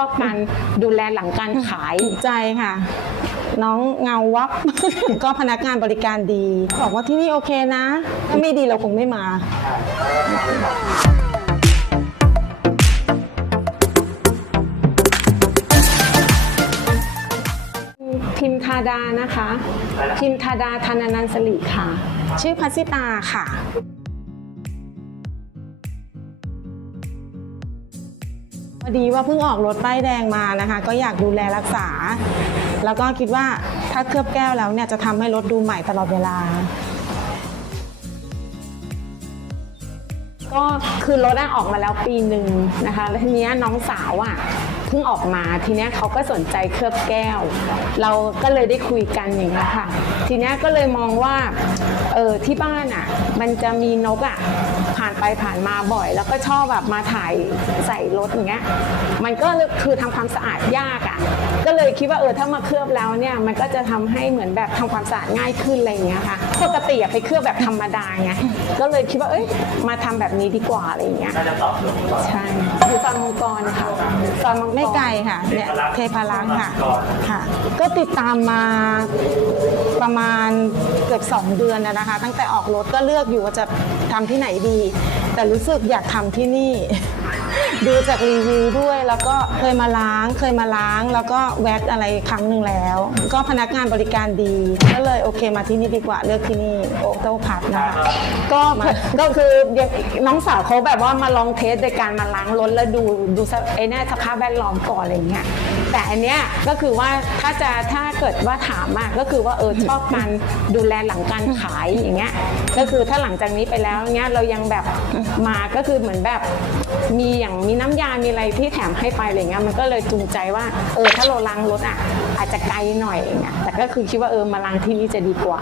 อบการดูแลหลังการขาย ถูกใจค่ะ น้องเงาวับ ก็พนักงานบริการดีบอกว่าที่นี่โอเคนะ ถ้าไม่ดีเราคงไม่มา พิมทาดานะคะ พิมทาดาธนานันสลิค่ะ ชื่อพัสิตาค่ะ พอดีว่าเพิ่งออกรถป้ายแดงมานะคะ ก็อยากดูแลรักษา แล้วก็คิดว่าถ้าเคลือบแก้วแล้วเนี่ยจะทำให้รถดูใหม่ตลอดเวลา ก็คือรถอะออกมาแล้วปีหนึ่งนะคะแล้วทีเนี้ยน้องสาวอะ เพิ่งออกมาทีเนี้ยเขาก็สนใจเคลือบแก้ว เราก็เลยได้คุยกันอย่างเงี้ยค่ะ ทีเนี้ยก็เลยมองว่าเออที่บ้านอะ มันจะมีนกอะผ่านไปผ่านมาบ่อย แล้วก็ชอบแบบมาถ่ายใส่รถอย่างเงี้ยมันก็คือทำความสะอาดยากอะก็เลยคิดว่าเออถ้ามาเคลือบแล้วเนี่ยมันก็จะทำให้เหมือนแบบทำความสะอาดง่ายขึ้นอะไรอย่างเงี้ยค่ะปกติอะไปเคลือบแบบธรรมดาไงก็เลยคิดว่าเอ้ยมาทำแบบนี้ดีกว่าอะไรอย่างเงี้ยน่าจะตอบโจทย์ใช่อยู่ซอยมังกรค่ะ ซอยมังกรไม่ไกลค่ะเนี่ยเทพารักษ์ค่ะค่ะ ก็ติดตามมาประมาณเกือบ2 เดือนนะคะ ตั้งแต่ออกรถก็เลือกอยู่ว่าจะทำที่ไหนดี แต่รู้สึกอยากทำที่นี่ ดูจากรีวิวด้วย แล้วก็เคยมาล้างเคยมาล้าง แล้วก็แว็กอะไรครั้งหนึ่งแล้ว ก็พนักงานบริการดี ก็เลยโอเคมาที่นี่ดีกว่าเลือกที่นี่โอโต้พัทนะคะก็ก็คือน้องสาวเขาแบบว่ามาลองเทสโดยการมาล้างรถแล้วดูดูสไอ้น้าสภาพแวดล้อมก่อนอะไรเงี้ยแต่อันเนี้ยก็คือว่าถ้าจะถ้าเกิดว่าถามอะก็คือว่าเออชอบการดูแลหลังการขายอย่างเงี้ยก็คือถ้าหลังจากนี้ไปแล้วเงี้ยเรายังแบบมาก็คือเหมือนแบบมีอย่างมีน้ำยา มีอะไรที่แถมให้ไปอะไรเงี้ย มันก็เลยจูงใจว่า เออ ถ้าเราล้างรถอะ อาจจะไกลหน่อยอย่างเงี้ย แต่ก็คือคิดว่าเออ มาล้างที่นี่จะดีกว่า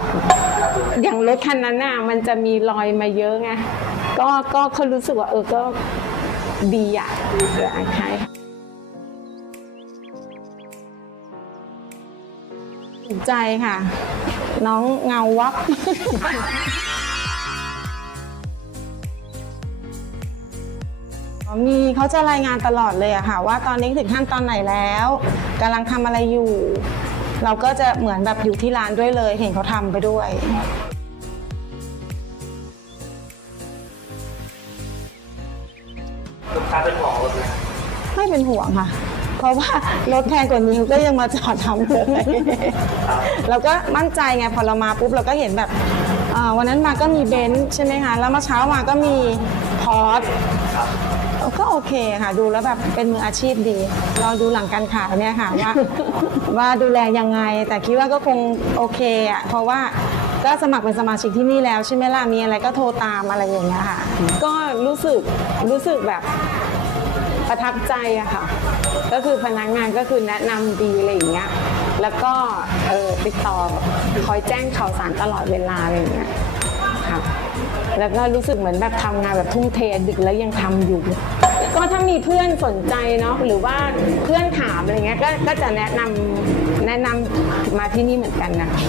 อย่างรถคันนั้นน่ะ มันจะมีรอยมาเยอะไง ก็ ก็เขารู้สึกว่าเออ ก็ดีอะใช่ถูกใจค่ะ น้องเงาวับ มีเขาจะรายงานตลอดเลยอะค่ะ ว่าตอนนี้ถึงขั้นตอนไหนแล้วกำลังทำอะไรอยู่ เราก็จะเหมือนแบบอยู่ที่ร้านด้วยเลย เห็นเขาทำไปด้วยลูกค้าเป็นห่วงรถไหมไม่เป็นห่วงค่ะ เพราะว่ารถแพงกว่านี้ก็ยังมาจอดทำเลยเราก็มั่นใจไงพอเรามาปุ๊บเราก็เห็นแบบอ่าวันนั้นมาก็มีเบนซ์ใช่ไหมคะ แล้วเมาเช้ามาก็มีพอร์ตก็ โอเคค่ะ ดูแล้วแบบเป็นมืออาชีพดีรอดูหลังการขายเนี่ยค่ะว่า ว่าดูแลยังไง แต่คิดว่าก็คงโอเคอะเพราะว่าก็สมัครเป็นสมาชิกที่นี่แล้วใช่ไหมล่ะมีอะไรก็โทรตามอะไรอย่างเงี้ยค่ะ ก็รู้สึกรู้สึกแบบประทับใจอะค่ะ ก็คือพนักงานก็คือแนะนำดีอะไรอย่างเงี้ยแล้วก็เออติดต่อคอยแจ้งข่าวสารตลอดเวลาอะไรอย่างเงี้ยค่ะแล้วก็รู้สึกเหมือนแบบทำงานแบบทุ่มเทดึกแล้วยังทำอยู่ ก็ถ้ามีเพื่อนสนใจเนาะหรือว่าเพื่อนถามอะไรเงี้ยก็ก็จะแนะนำแนะนำมาที่นี่เหมือนกันนะคะ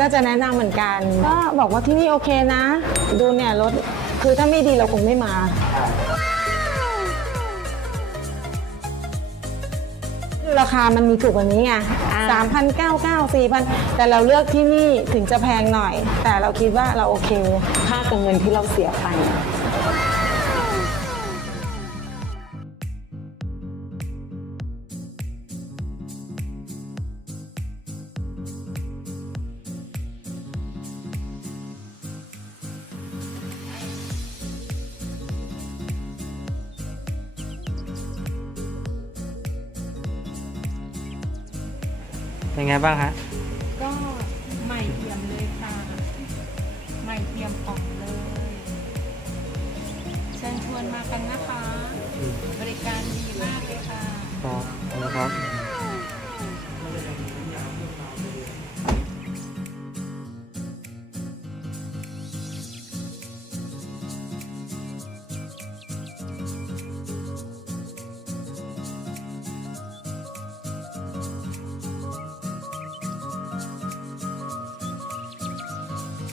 ก็จะแนะนำเหมือนกัน ก็บอกว่าที่นี่โอเคนะ ดูเนี่ยรถคือถ้าไม่ดีเราคงไม่มา คือราคามันมีถูกกว่านี้ไงอ่า สามพันเก้าเก้าสี่พันแต่เราเลือกที่นี่ถึงจะแพงหน่อย แต่เราคิดว่าเราโอเค ค่ากับเงินที่เราเสียไป เป็นไงบ้างฮะ ก็ใหม่เทียมเลยค่ะ ใหม่เทียมอ่องเลย เชิญชวนมากันนะคะ บริการดีมากเลยค่ะครับนะครับ